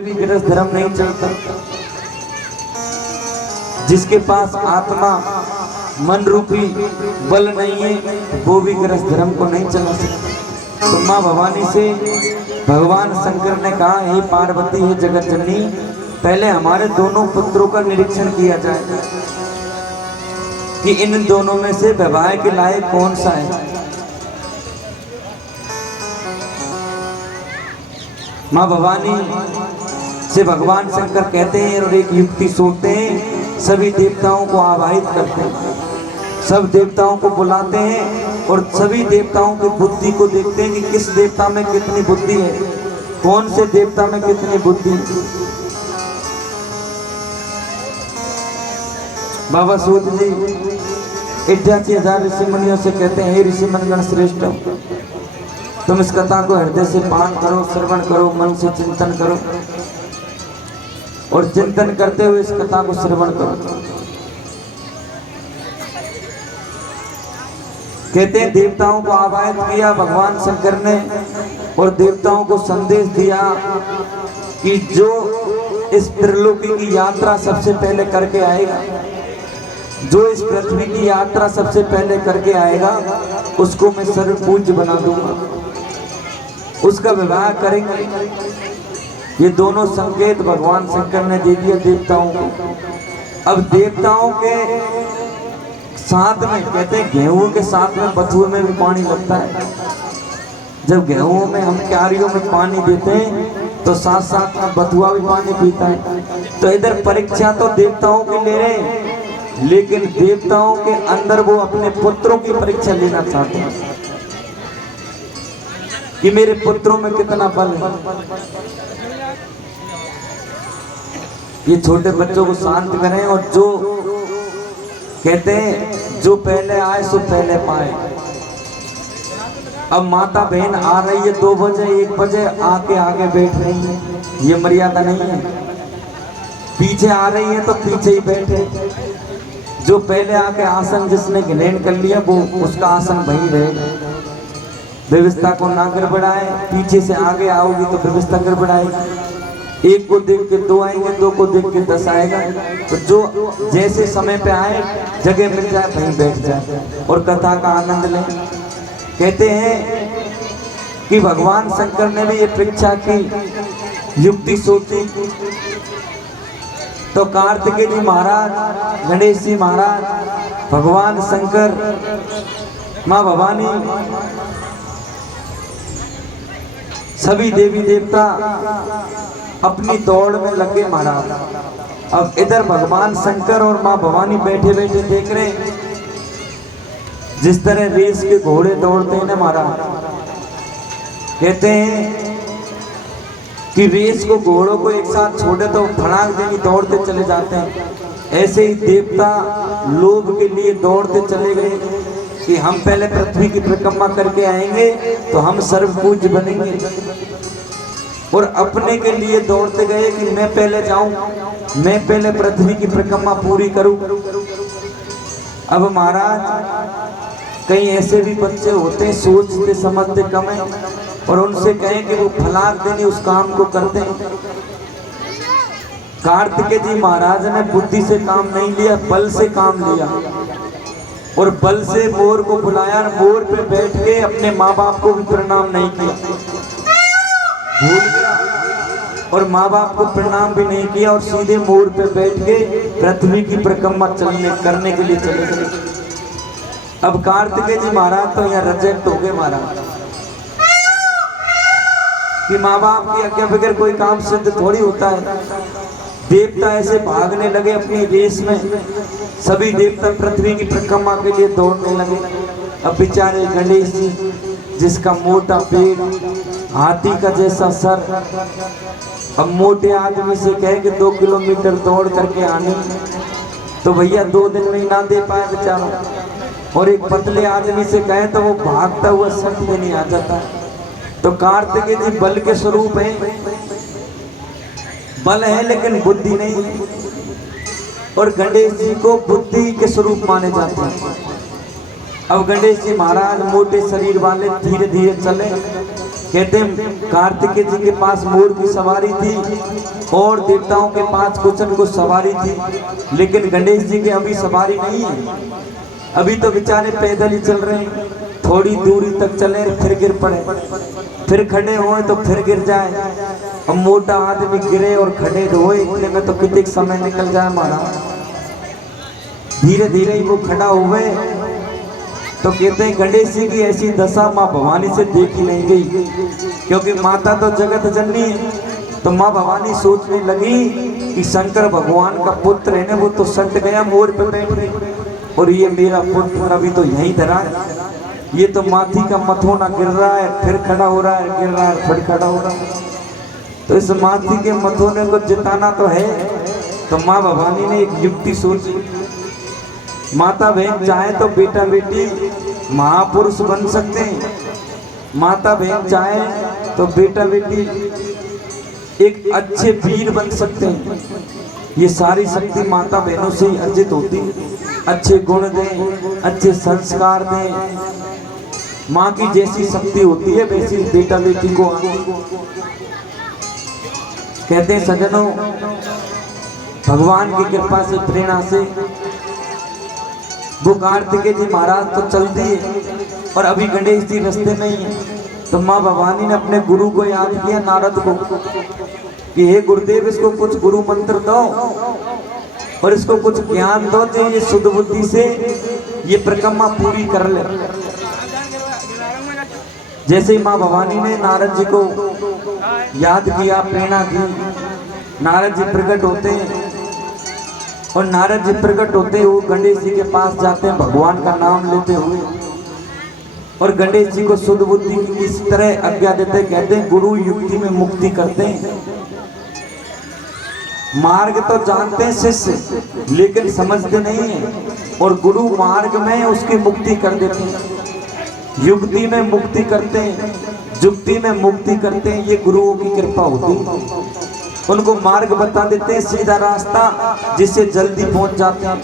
भी गृहस्थ धर्म नहीं चलता। जिसके पास आत्मा मन रूपी बल नहीं है वो भी गृहस्थ धर्म को नहीं चला सकता। तो माँ भवानी से भगवान शंकर ने कहा, हे पार्वती, हे जगत जननी, पहले हमारे दोनों पुत्रों का निरीक्षण किया जाए कि इन दोनों में से विवाह के लायक कौन सा है। माँ भवानी से भगवान शंकर कहते हैं और एक युक्ति सोचते हैं, सभी देवताओं को आवाहित करते हैं, सब देवताओं को बुलाते हैं और सभी देवताओं की बुद्धि को देखते हैं कि किस देवता में कितनी बुद्धि है, कौन से देवता में कितनी बुद्धि है। बाबा सूत जी 88,000 ऋषि मुनियों से कहते हैं, हे ऋषि मनगण श्रेष्ठ, तुम इस कथा को हृदय से पान करो, श्रवण करो, मन से चिंतन करो और चिंतन करते हुए इस कथा को श्रवण करो। कहते हैं देवताओं को आवाहित किया भगवान शंकर ने और देवताओं को संदेश दिया कि जो इस त्रिलोकी की यात्रा सबसे पहले करके आएगा, जो इस पृथ्वी की यात्रा सबसे पहले करके आएगा, उसको मैं सर्व पूज्य बना दूंगा, उसका विवाह करेंगे। ये दोनों संकेत भगवान शंकर ने दे दिया देवताओं को। अब देवताओं के साथ में कहते हैं गेहूं के साथ में बथुए में भी पानी लगता है। जब गेहूं में हम क्यारियों में पानी देते हैं तो साथ साथ में बथुआ भी पानी पीता है। तो इधर परीक्षा तो देवताओं की ले रहे हैं, लेकिन देवताओं के अंदर वो अपने पुत्रों की परीक्षा लेना चाहते हैं कि मेरे पुत्रों में कितना बल है। ये छोटे बच्चों को शांत करें और जो कहते हैं जो पहले आए सो पहले पाए। अब माता बहन आ रही है 2 बजे 1 बजे आके आगे बैठ रही है, ये मर्यादा नहीं है। पीछे आ रही है तो पीछे ही बैठे। जो पहले आके आसन जिसने ग्रहण कर लिया वो उसका आसन वही रहेगा। व्यवस्था को ना गड़बड़ाए, पीछे से आगे आओगी तो व्यवस्था गड़बड़ाएगी। एक को देख के 2 आएंगे, 2 को देख के 10 आएगा। तो जो जैसे समय पे आए जगह मिल जाए वहीं बैठ जाए और कथा का आनंद लें। कहते हैं कि भगवान शंकर ने भी ये परीक्षा की युक्ति सोची तो कार्तिकेय जी महाराज, गणेश जी महाराज, भगवान शंकर, माँ भवानी, सभी देवी देवता अपनी दौड़ में लगे महाराज। अब इधर भगवान शंकर और माँ भवानी बैठे बैठे देख रहे हैं जिस तरह रेस के घोड़े दौड़ते हैं ना महाराज। कहते हैं कि रेस को घोड़ों को एक साथ छोड़े तो फड़ाक देनी दौड़ते चले जाते हैं। ऐसे ही देवता लोभ के लिए दौड़ते चले गए कि हम पहले पृथ्वी की परिक्रमा करके आएंगे तो हम सर्व पूज्य बनेंगे, और अपने के लिए दौड़ते गए कि मैं पहले जाऊं, मैं पहले पृथ्वी की परिक्रमा पूरी करूं। अब महाराज कई ऐसे भी बच्चे होते हैं सोचते समझते कम है और उनसे कहें कि वो फलाक देनी उस काम को करते हैं। कार्तिकेय जी महाराज ने बुद्धि से काम नहीं लिया, बल से काम लिया और बल से मोर को बुलाया। मोर पे बैठ के अपने माँ बाप को भी प्रणाम नहीं किया, भूल गया और माँ बाप को प्रणाम भी नहीं किया और सीधे मोर पे बैठ के पृथ्वी की परिक्रमा करने के लिए चले गए। अब कार्तिकेय जी महाराज तो यहाँ रिजेक्ट हो गए महाराज कि माँ बाप की आज्ञा बगैर कोई काम सिद्ध थोड़ी होता है। देवता ऐसे भागने लगे अपनी रेस में, सभी देवता पृथ्वी की परिक्रमा के लिए दौड़ने लगे। अब बेचारे गणेश जी जिसका मोटा पेट, हाथी का जैसा सर, अब मोटे आदमी से कहे कि 2 किलोमीटर दौड़ करके आने तो भैया 2 दिन में ही ना दे पाए बेचारा, और एक पतले आदमी से कहे तो वो भागता हुआ सट में नहीं आ जाता। तो कार्तिकेय जी बल के स्वरूप है, बल है लेकिन बुद्धि नहीं है, और गणेश जी को बुद्धि के स्वरूप माने जाते हैं। अब गणेश जी महाराज मोटे शरीर वाले धीरे धीरे चले कहते हैं कार्तिकेय जी के पास मोर की सवारी थी और देवताओं के पास कुछ न कुछ सवारी थी, लेकिन गणेश जी के अभी सवारी नहीं है। अभी तो बेचारे पैदल ही चल रहे हैं, थोड़ी दूरी तक चले फिर गिर पड़े, फिर खड़े हुए तो फिर गिर जाए। अब मोटा आदमी गिरे और खड़े हुए इतने में तो कितने समय निकल जाए हमारा। धीरे धीरे ही वो खड़ा हुए तो कहते हैं गणेश जी की ऐसी दशा माँ भवानी से देखी नहीं गई, क्योंकि माता तो जगत जननी है। तो माँ भवानी सोचने लगी कि शंकर भगवान का पुत्र है ना, वो तो सट गया मोर पे बैठ और ये मेरा पुत्र अभी तो यहीं धरा है। ये तो माथी का मथोना गिर रहा है, फिर खड़ा हो रहा है, गिर रहा है, फिर खड़ा हो रहा है। तो इस माथी के मथोने को जिताना तो है। तो माँ भवानी ने एक युक्ति सोची। माता बहन चाहे तो बेटा बेटी महापुरुष बन सकते हैं, माता बहन चाहे तो बेटा बेटी एक अच्छे वीर बन सकते हैं। ये सारी शक्ति माता बहनों से ही अर्जित होती है। अच्छे गुण दें, अच्छे संस्कार दें, माँ की जैसी शक्ति होती है वैसी बेटा बेटी को आती। कहते हैं सज्जनों, भगवान की कृपा से प्रेरणा से वो कार्तिकेय जी महाराज तो चल दिए और अभी गणेश जी रास्ते में ही है। तो माँ भवानी ने अपने गुरु को याद किया, नारद को, कि हे गुरुदेव इसको कुछ गुरु मंत्र दो और इसको कुछ ज्ञान दो जो ये शुद्ध बुद्धि से ये परिक्रमा पूरी कर ले। जैसे ही माँ भवानी ने नारद जी को याद किया, प्रेरणा दी, नारद जी प्रकट होते हैं और नारद जी प्रकट होते हुए गणेश जी के पास जाते हैं भगवान का नाम लेते हुए और गणेश जी को शुद्ध बुद्धि की इस तरह आज्ञा देते, कहते हैं गुरु युक्ति में मुक्ति करते हैं। मार्ग तो जानते हैं शिष्य लेकिन समझते नहीं है और गुरु मार्ग में उसकी मुक्ति कर देते हैं, युक्ति में मुक्ति करते हैं, जुक्ति में मुक्ति करते हैं। ये गुरुओं की कृपा होती है, उनको मार्ग बता देते हैं, सीधा रास्ता जिससे जल्दी पहुंच जाते हैं।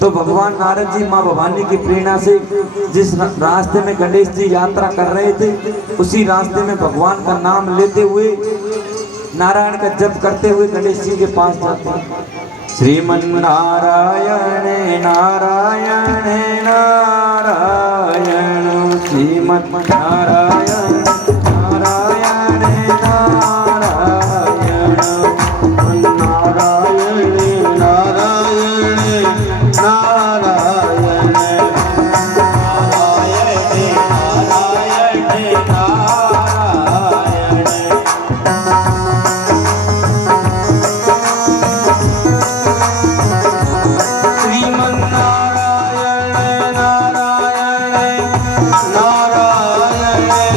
तो भगवान नारद जी माँ भवानी की प्रेरणा से जिस रास्ते में गणेश जी यात्रा कर रहे थे उसी रास्ते में भगवान का नाम लेते हुए, नारायण का जप करते हुए गणेश जी के पास जाते हैं। श्रीमन नारायण नारायण नारायण, श्रीमन नारायण नारायण नारायण, नारायण नारायण नारायण, नारायण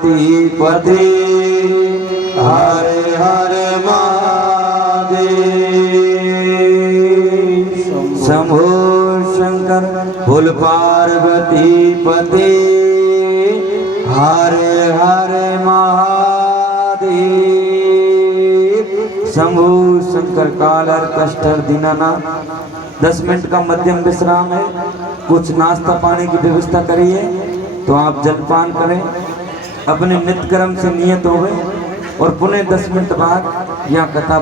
पार्वती पते हर हर महादेव। शंभो शंकर भोल पार्वती पते हर हर महादेव। शंभो शंकर कालर कष्टर दीनानाथ। 10 मिनट का मध्यम विश्राम है। कुछ नाश्ता पानी की व्यवस्था करिए तो आप जलपान करें, अपने नित्य कर्म से नियत हो गए और पुनः 10 मिनट बाद यहाँ कथा